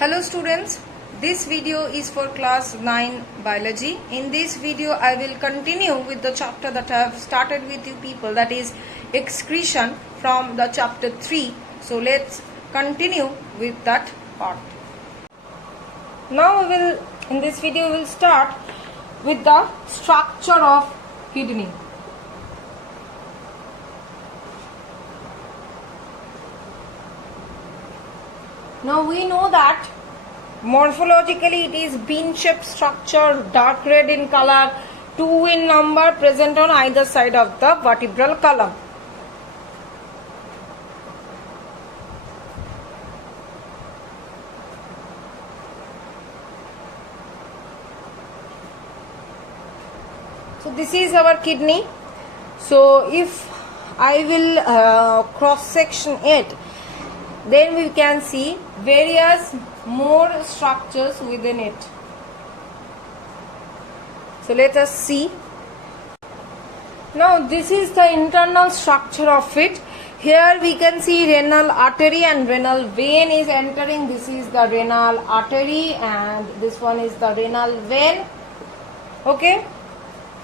Hello students, this video is for class 9 biology. In this video I will continue with the chapter that I have started with you people, that is excretion from the chapter 3. So let's continue with that part. Now in this video we will start with the structure of kidney. Now we know that morphologically it is bean-shaped structure, dark red in color, 2 in number, present on either side of the vertebral column. So this is our kidney. So if I will cross section it, then we can see various more structures within it. So let us see. Now this is the internal structure of it. Here we can see renal artery and renal vein is entering. This is the renal artery and this one is the renal vein. Okay.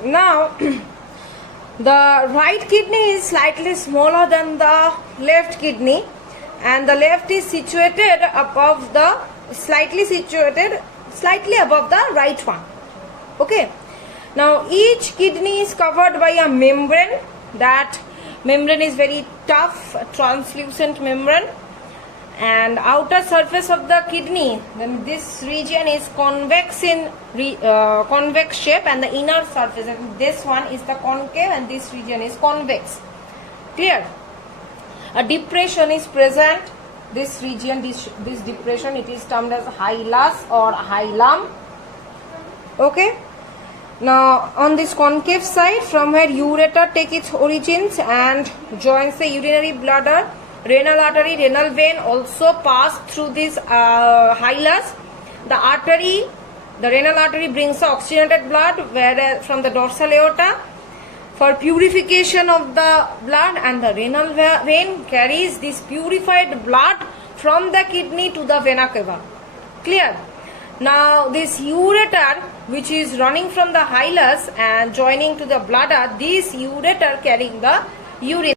Now the right kidney is slightly smaller than the left kidney, and the left is situated above the slightly above the right one. Okay. Now each kidney is covered by a membrane. That membrane is very tough, translucent membrane, and outer surface of the kidney, then this region is convex in convex shape, and the inner surface, and this one is the concave and this region is convex. Clear? A depression is present. This region, this depression, it is termed as hilus or hilum. Okay. Now on this concave side, from where ureter take its origins and joins the urinary bladder, renal artery, renal vein also pass through this hilus. The renal artery brings the oxygenated blood whereas from the dorsal aorta for purification of the blood, and the renal vein carries this purified blood from the kidney to the vena cava. Clear? Now this ureter, which is running from the hilus and joining to the bladder, this ureter carrying the urine.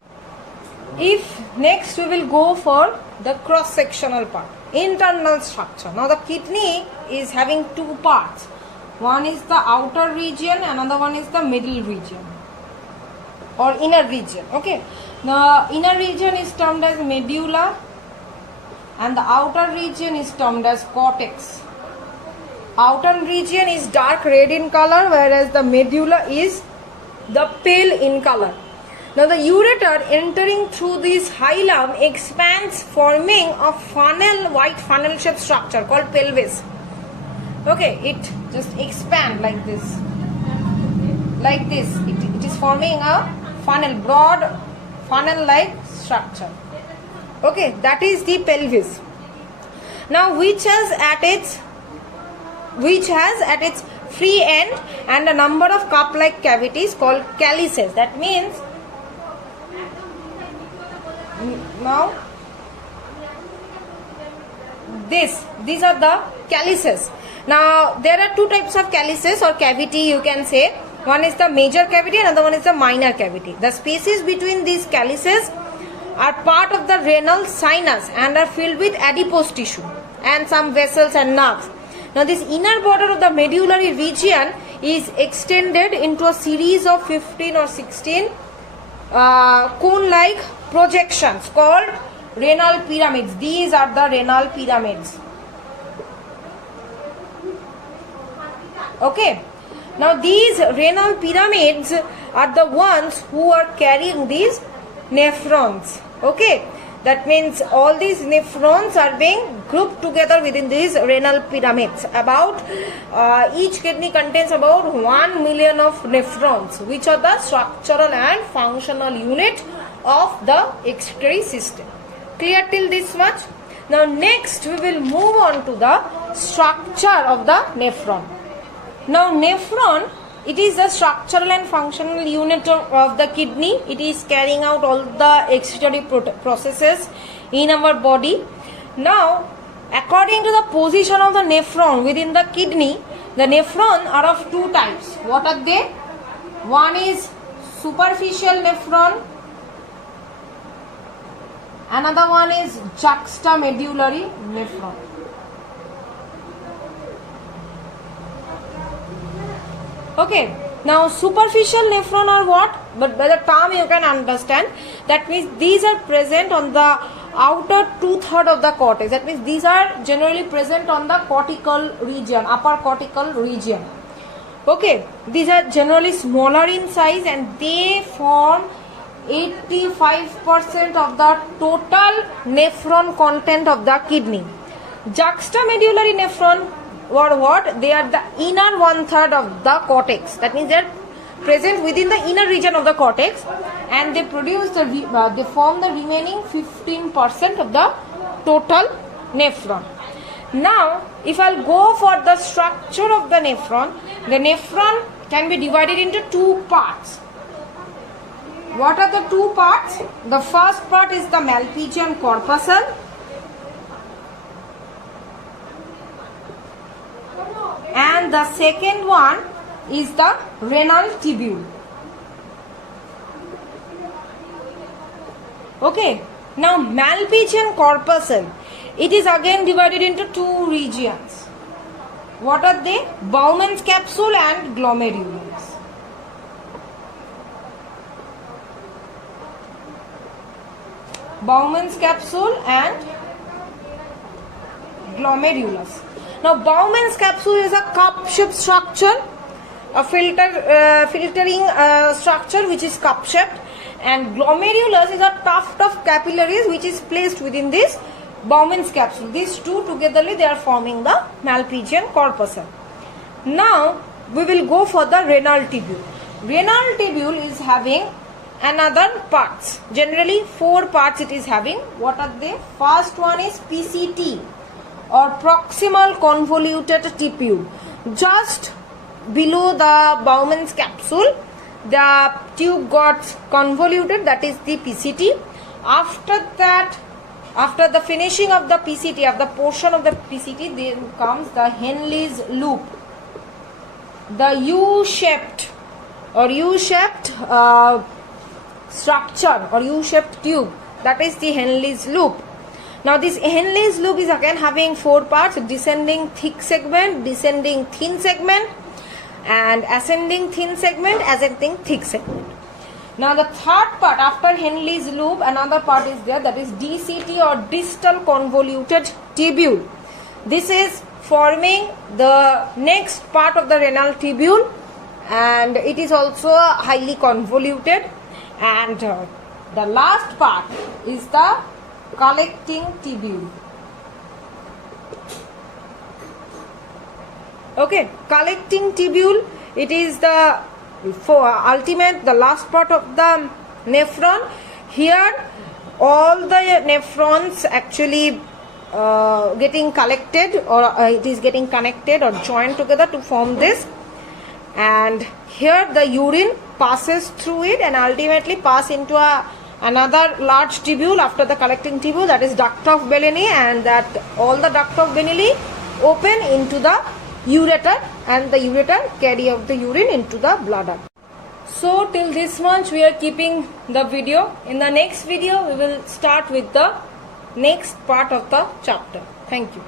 If next we will go for the cross-sectional part, internal structure. Now the kidney is having two parts. One is the outer region, another one is the middle region or inner region. Okay. The inner region is termed as medulla and the outer region is termed as cortex. Outer region is dark red in color, whereas the medulla is the pale in color. Now the ureter entering through this hilum expands, forming a white funnel shaped structure called pelvis. Okay, it just expands like this. Like this. It is forming a funnel, broad funnel like structure. Okay, that is the pelvis. Now which has at its free end and a number of cup like cavities called calyces. That means now these are the calyces. Now there are two types of calyces or cavity, you can say. One is the major cavity, another one is the minor cavity. The spaces between these calyces are part of the renal sinus and are filled with adipose tissue and some vessels and nerves. Now this inner border of the medullary region is extended into a series of 15 or 16 cone-like projections called renal pyramids. These are the renal pyramids. Okay. Now these renal pyramids are the ones who are carrying these nephrons. Okay. That means all these nephrons are being grouped together within these renal pyramids. About each kidney contains about 1 million of nephrons, which are the structural and functional unit of the excretory system. Clear till this much? Now next we will move on to the structure of the nephron. Now nephron, it is the structural and functional unit of the kidney. It is carrying out all the excretory processes in our body. Now According to the position of the nephron within the kidney, the nephron are of two types. What are they? One is superficial nephron, another one is juxtamedullary nephron. Okay, now superficial nephron are what? But by the term you can understand. That means these are present on the outer 2/3 of the cortex. That means these are generally present on the cortical region, upper cortical region. Okay, these are generally smaller in size and they form 85% of the total nephron content of the kidney. Juxtamedullary nephron or what? They are the inner 1/3 of the cortex. That means they are present within the inner region of the cortex, and they produce they form the remaining 15% of the total nephron. Now, if I'll go for the structure of the nephron can be divided into two parts. What are the two parts? The first part is the Malpighian corpuscle. And the second one is the renal tubule. Okay, now Malpighian corpuscle, it is again divided into two regions. What are they? Bowman's capsule and glomerulus. Bowman's capsule and glomerulus. Now, Bowman's capsule is a cup-shaped structure, a filtering structure which is cup-shaped, and glomerulus is a tuft of capillaries which is placed within this Bowman's capsule. These two togetherly they are forming the Malpighian corpuscle. Now, we will go for the renal tubule. Renal tubule is having another parts. Generally, 4 parts it is having. What are they? First one is PCT, or proximal convoluted tubule. Just below the Bowman's capsule, the tube got convoluted, that is the PCT. After that, after the finishing of the PCT, of the portion of the PCT, then comes the Henle's loop. The U-shaped structure or U-shaped tube, that is the Henle's loop. Now this Henle's loop is again having 4 parts: descending thick segment, descending thin segment, and ascending thin segment, ascending thick segment. Now the third part after Henle's loop, another part is there, that is DCT or distal convoluted tubule. This is forming the next part of the renal tubule, and it is also highly convoluted. And the last part is the collecting tubule. Okay, collecting tubule, it is the the last part of the nephron. Here all the nephrons actually getting collected, or it is getting connected or joined together to form this, and here the urine passes through it and ultimately pass into another large tubule after the collecting tubule, that is duct of Bellini, and that all the duct of Bellini open into the ureter, and the ureter carry out the urine into the bladder. So till this much we are keeping the video. In the next video we will start with the next part of the chapter. Thank you.